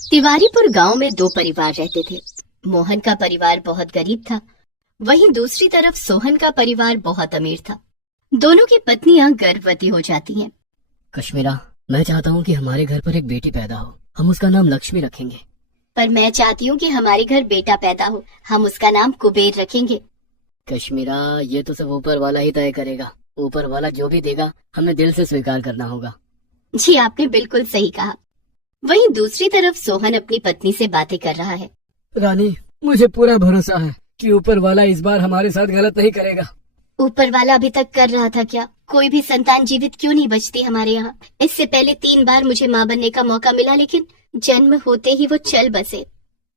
तिवारीपुर गांव में दो परिवार रहते थे। मोहन का परिवार बहुत गरीब था, वहीं दूसरी तरफ सोहन का परिवार बहुत अमीर था। दोनों की पत्नियां गर्भवती हो जाती हैं। कश्मीरा, मैं चाहता हूँ कि हमारे घर पर एक बेटी पैदा हो। हम उसका नाम लक्ष्मी रखेंगे। पर मैं चाहती हूँ कि हमारे घर बेटा पैदा हो, हम उसका नाम कुबेर रखेंगे। कश्मीरा, ये तो सब ऊपर वाला ही तय करेगा। ऊपर वाला जो भी देगा हमें दिल से स्वीकार करना होगा। जी, आपने बिल्कुल सही कहा। वहीं दूसरी तरफ सोहन अपनी पत्नी से बातें कर रहा है। रानी, मुझे पूरा भरोसा है कि ऊपर वाला इस बार हमारे साथ गलत नहीं करेगा। ऊपर वाला अभी तक कर रहा था क्या? कोई भी संतान जीवित क्यों नहीं बचती हमारे यहाँ? इससे पहले 3 बार मुझे माँ बनने का मौका मिला, लेकिन जन्म होते ही वो चल बसे।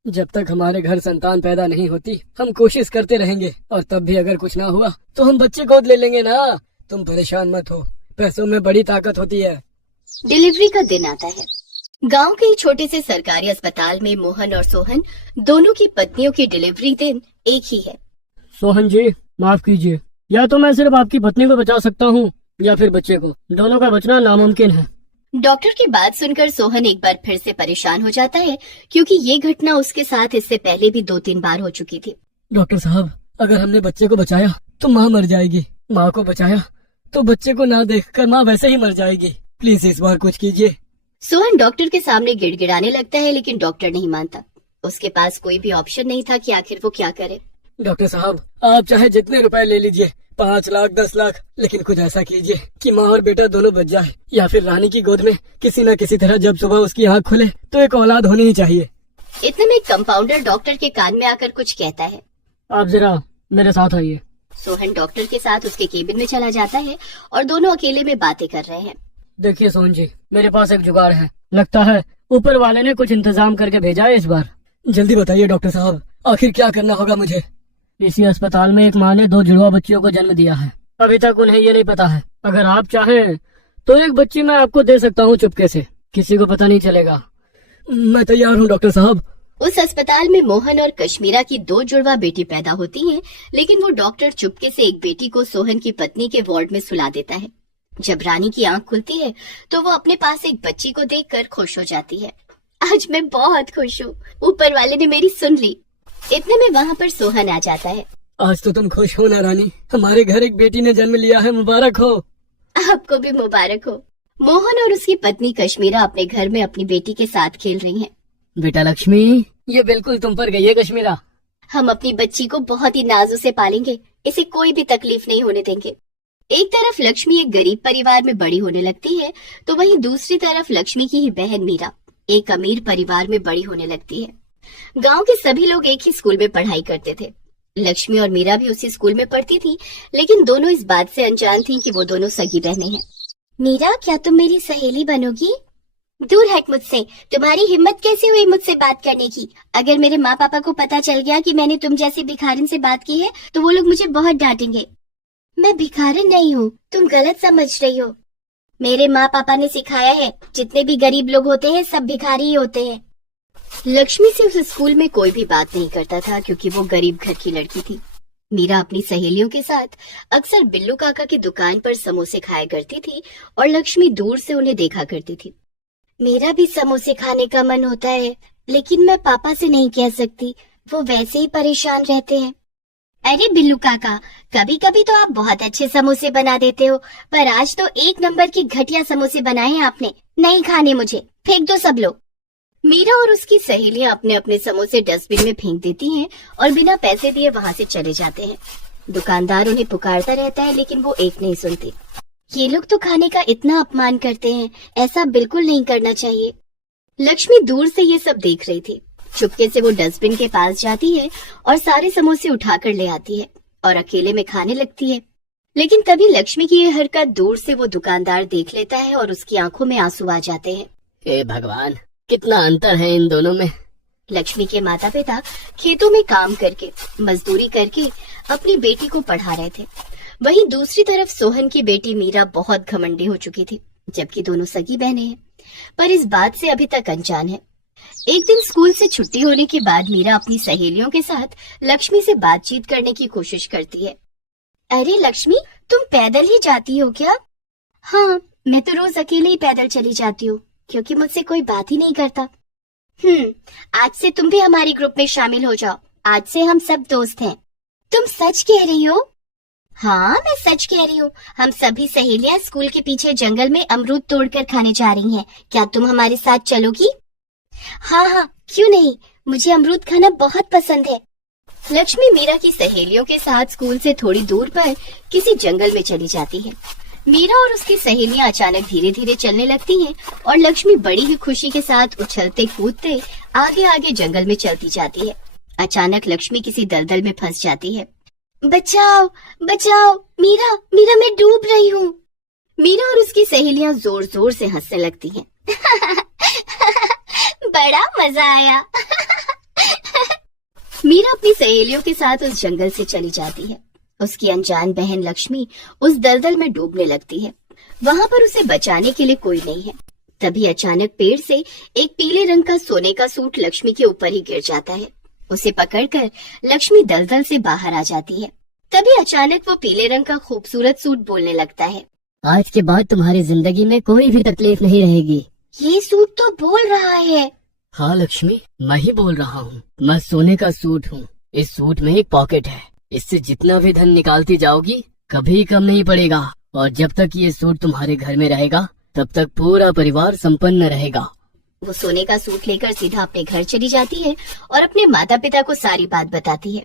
जब तक हमारे घर संतान पैदा नहीं होती हम कोशिश करते रहेंगे, और तब भी अगर कुछ ना हुआ तो हम बच्चे गोद ले लेंगे ना। तुम परेशान मत हो, पैसों में बड़ी ताकत होती है। डिलीवरी का दिन आता है। गांव के छोटे से सरकारी अस्पताल में मोहन और सोहन दोनों की पत्नियों की डिलीवरी दिन एक ही है। सोहन जी, माफ कीजिए, या तो मैं सिर्फ आपकी पत्नी को बचा सकता हूँ या फिर बच्चे को। दोनों का बचना नामुमकिन है। डॉक्टर की बात सुनकर सोहन एक बार फिर से परेशान हो जाता है, क्योंकि ये घटना उसके साथ इससे पहले भी 2-3 बार हो चुकी थी। डॉक्टर साहब, अगर हमने बच्चे को बचाया तो माँ मर जाएगी। माँ को बचाया तो बच्चे को ना देखकर माँ वैसे ही मर जाएगी। प्लीज इस बार कुछ कीजिए। सोहन डॉक्टर के सामने गिड़गिड़ाने लगता है, लेकिन डॉक्टर नहीं मानता। उसके पास कोई भी ऑप्शन नहीं था कि आखिर वो क्या करे। डॉक्टर साहब, आप चाहे जितने रुपए ले लीजिए, 5 लाख 10 लाख, लेकिन कुछ ऐसा कीजिए कि माँ और बेटा दोनों बच जाए, या फिर रानी की गोद में किसी न किसी तरह जब सुबह उसकी आँख खुले तो एक औलाद होनी ही चाहिए। इतने में कंपाउंडर डॉक्टर के कान में आकर कुछ कहता है। आप जरा मेरे साथ आइए। सोहन डॉक्टर के साथ उसके केबिन में चला जाता है और दोनों अकेले में बातें कर रहे हैं। देखिए सोहन जी, मेरे पास एक जुगाड़ है। लगता है ऊपर वाले ने कुछ इंतजाम करके भेजा है इस बार। जल्दी बताइए डॉक्टर साहब, आखिर क्या करना होगा मुझे? इसी अस्पताल में एक माँ ने 2 जुड़वा बच्चियों को जन्म दिया है। अभी तक उन्हें ये नहीं पता है। अगर आप चाहें तो एक बच्ची मैं आपको दे सकता हूँ चुपके से, किसी को पता नहीं चलेगा। मैं तैयार हूँ डॉक्टर साहब। उस अस्पताल में मोहन और कश्मीरा की 2 जुड़वा बेटी पैदा होती हैं, लेकिन वो डॉक्टर चुपके से एक बेटी को सोहन की पत्नी के वार्ड में सुला देता है। जब रानी की आंख खुलती है तो वो अपने पास एक बच्ची को देखकर खुश हो जाती है। आज मैं बहुत खुश हूँ, ऊपर वाले ने मेरी सुन ली। इतने में वहाँ पर सोहन आ जाता है। आज तो तुम खुश हो ना रानी, हमारे घर एक बेटी ने जन्म लिया है, मुबारक हो। आपको भी मुबारक हो। मोहन और उसकी पत्नी कश्मीरा अपने घर में अपनी बेटी के साथ खेल रही हैं। बेटा लक्ष्मी, ये बिल्कुल तुम पर गई है कश्मीरा। हम अपनी बच्ची को बहुत ही नाजों से पालेंगे, इसे कोई भी तकलीफ नहीं होने देंगे। एक तरफ लक्ष्मी एक गरीब परिवार में बड़ी होने लगती है, तो वहीं दूसरी तरफ लक्ष्मी की ही बहन मीरा एक अमीर परिवार में बड़ी होने लगती है। गांव के सभी लोग एक ही स्कूल में पढ़ाई करते थे। लक्ष्मी और मीरा भी उसी स्कूल में पढ़ती थी, लेकिन दोनों इस बात से अनजान थीं कि वो दोनों सगी बहनें हैं। मीरा, क्या तुम मेरी सहेली बनोगी? दूर हट मुझसे, तुम्हारी हिम्मत कैसे हुई मुझसे बात करने की? अगर मेरे माँ पापा को पता चल गया कि मैंने तुम जैसी भिखारिन से बात की है तो वो लोग मुझे बहुत डांटेंगे। मैं भिखारिन नहीं हूँ, तुम गलत समझ रही हो। मेरे माँ पापा ने सिखाया है, जितने भी गरीब लोग होते हैं सब भिखारी ही होते हैं। लक्ष्मी से उस स्कूल में कोई भी बात नहीं करता था, क्योंकि वो गरीब घर की लड़की थी। मीरा अपनी सहेलियों के साथ अक्सर बिल्लू काका की दुकान पर समोसे खाया करती थी और लक्ष्मी दूर से उन्हें देखा करती थी। मेरा भी समोसे खाने का मन होता है, लेकिन मैं पापा से नहीं कह सकती, वो वैसे ही परेशान रहते हैं। अरे बिल्लू काका, कभी कभी तो आप बहुत अच्छे समोसे बना देते हो, पर आज तो 1 नंबर की घटिया समोसे बनाए हैं आपने। नहीं खाने मुझे, फेंक दो सब लोग। मीरा और उसकी सहेलियां अपने अपने समोसे डस्टबिन में फेंक देती हैं और बिना पैसे दिए वहाँ से चले जाते हैं। दुकानदार उन्हें पुकारता रहता है, लेकिन वो एक नहीं सुनती। ये लोग तो खाने का इतना अपमान करते हैं, ऐसा बिल्कुल नहीं करना चाहिए। लक्ष्मी दूर से ये सब देख रही थी। चुपके से वो डस्टबिन के पास जाती है और सारे समोसे उठाकर ले आती है और अकेले में खाने लगती है। लेकिन तभी लक्ष्मी की ये हरकत दूर से वो दुकानदार देख लेता है और उसकी आंखों में आंसू आ जाते हैं। हे भगवान, कितना अंतर है इन दोनों में। लक्ष्मी के माता पिता खेतों में काम करके, मजदूरी करके अपनी बेटी को पढ़ा रहे थे। वहीं दूसरी तरफ सोहन की बेटी मीरा बहुत घमंडी हो चुकी थी, जबकि दोनों सगी बहनें हैं, पर इस बात से अभी तक अनजान है। एक दिन स्कूल से छुट्टी होने के बाद मीरा अपनी सहेलियों के साथ लक्ष्मी से बातचीत करने की कोशिश करती है। अरे लक्ष्मी, तुम पैदल ही जाती हो क्या? हाँ, मैं तो रोज अकेले ही पैदल चली जाती हूँ, क्योंकि मुझसे कोई बात ही नहीं करता। आज से तुम भी हमारे ग्रुप में शामिल हो जाओ। आज से हम सब दोस्त हैं। तुम सच कह रही हो? हाँ, मैं सच कह रही हूँ। हम सभी सहेलियां स्कूल के पीछे जंगल में अमरूद तोड़कर खाने जा रही हैं। क्या तुम हमारे साथ चलोगी? हाँ हाँ, क्यों नहीं, मुझे अमरूद खाना बहुत पसंद है। लक्ष्मी मीरा की सहेलियों के साथ स्कूल से थोड़ी दूर पर किसी जंगल में चली जाती है। मीरा और उसकी सहेलियां अचानक धीरे धीरे चलने लगती हैं और लक्ष्मी बड़ी ही खुशी के साथ उछलते कूदते आगे आगे जंगल में चलती जाती है। अचानक लक्ष्मी किसी दलदल में फंस जाती है। बचाओ बचाओ, मीरा मीरा, मैं डूब रही हूँ। मीरा और उसकी सहेलियां जोर जोर से हंसने लगती हैं। बड़ा मजा आया। मीरा अपनी सहेलियों के साथ उस जंगल से चली जाती है। उसकी अनजान बहन लक्ष्मी उस दलदल में डूबने लगती है। वहाँ पर उसे बचाने के लिए कोई नहीं है। तभी अचानक पेड़ से एक पीले रंग का सोने का सूट लक्ष्मी के ऊपर ही गिर जाता है। उसे पकड़कर लक्ष्मी दलदल से बाहर आ जाती है। तभी अचानक वो पीले रंग का खूबसूरत सूट बोलने लगता है। आज के बाद तुम्हारी जिंदगी में कोई भी तकलीफ नहीं रहेगी। ये सूट तो बोल रहा है। हाँ लक्ष्मी, मैं ही बोल रहा हूँ। मैं सोने का सूट हूँ। इस सूट में एक पॉकेट है। इससे जितना भी धन निकालती जाओगी कभी कम नहीं पड़ेगा। और जब तक ये सूट तुम्हारे घर में रहेगा तब तक पूरा परिवार संपन्न रहेगा। वो सोने का सूट लेकर सीधा अपने घर चली जाती है और अपने माता पिता को सारी बात बताती है।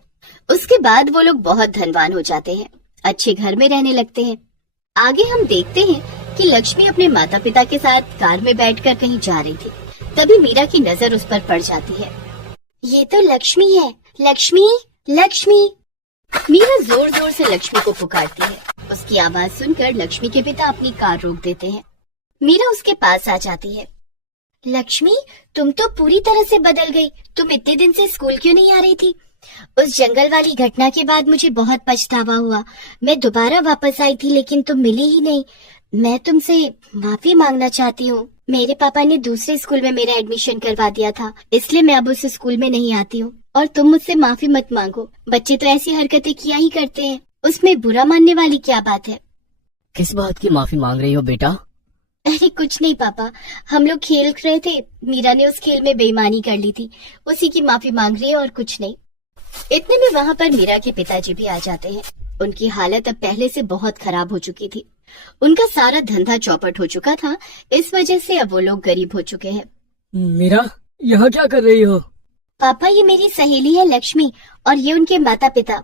उसके बाद वो लोग बहुत धनवान हो जाते हैं, अच्छे घर में रहने लगते हैं। आगे हम देखते हैं कि लक्ष्मी अपने माता पिता के साथ कार में बैठकर कहीं जा रही थी। तभी मीरा की नजर उस पर पड़ जाती है। ये तो लक्ष्मी है। लक्ष्मी, लक्ष्मी। मीरा जोर जोर से लक्ष्मी को पुकारती है। उसकी आवाज सुनकर लक्ष्मी के पिता अपनी कार रोक देते हैं। मीरा उसके पास आ जाती है। लक्ष्मी, तुम तो पूरी तरह से बदल गई। तुम इतने दिन से स्कूल क्यों नहीं आ रही थी? उस जंगल वाली घटना के बाद मुझे बहुत पछतावा हुआ। मैं दोबारा वापस आई थी लेकिन तुम मिली ही नहीं। मैं तुमसे माफी मांगना चाहती हूँ। मेरे पापा ने दूसरे स्कूल में मेरा एडमिशन करवा दिया था, इसलिए मैं अब उस स्कूल में नहीं आती हूँ। और तुम मुझसे माफी मत मांगो। बच्चे तो ऐसी हरकतें किया ही करते हैं, उसमें बुरा मानने वाली क्या बात है? किस बात की माफी मांग रही हो बेटा? अरे कुछ नहीं पापा, हम लोग खेल रहे थे। मीरा ने उस खेल में बेईमानी कर ली थी, उसी की माफी मांग रही है और कुछ नहीं। इतने में वहाँ पर मीरा के पिताजी भी आ जाते हैं। उनकी हालत अब पहले से बहुत खराब हो चुकी थी। उनका सारा धंधा चौपट हो चुका था, इस वजह से अब वो लोग गरीब हो चुके हैं। मीरा, यहाँ क्या कर रही हो? पापा, ये मेरी सहेली है लक्ष्मी और ये उनके माता पिता।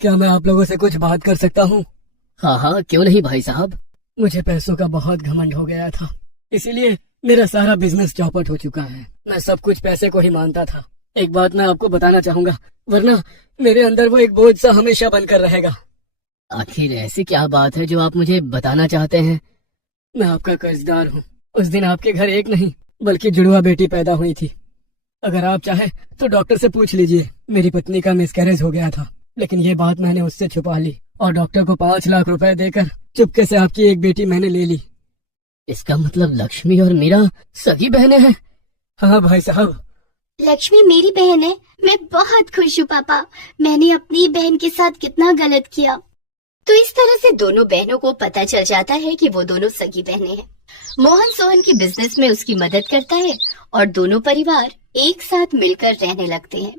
क्या मैं आप लोगों से कुछ बात कर सकता हूँ? हाँ हाँ, क्यों नहीं भाई साहब। मुझे पैसों का बहुत घमंड हो गया था, इसीलिए मेरा सारा बिजनेस चौपट हो चुका है। मैं सब कुछ पैसे को ही मानता था। एक बात मैं आपको बताना चाहूंगा, वरना मेरे अंदर वो एक बोझ सा हमेशा बनकर रहेगा। आखिर ऐसी क्या बात है जो आप मुझे बताना चाहते हैं? मैं आपका कर्जदार हूँ। उस दिन आपके घर एक नहीं बल्कि जुड़वा बेटी पैदा हुई थी। अगर आप चाहे तो डॉक्टर से पूछ लीजिए। मेरी पत्नी का मिसकैरेज हो गया था, लेकिन ये बात मैंने उससे छुपा ली और डॉक्टर को 5 लाख रुपए देकर चुपके से आपकी एक बेटी मैंने ले ली। इसका मतलब लक्ष्मी और मीरा सगी बहनें हैं? हाँ भाई साहब। लक्ष्मी मेरी बहन है। मैं बहुत खुश हूँ पापा। मैंने अपनी बहन के साथ कितना गलत किया। तो इस तरह से दोनों बहनों को पता चल जाता है कि वो दोनों सगी बहनें हैं। मोहन सोहन के बिजनेस में उसकी मदद करता है और दोनों परिवार एक साथ मिलकर रहने लगते हैं।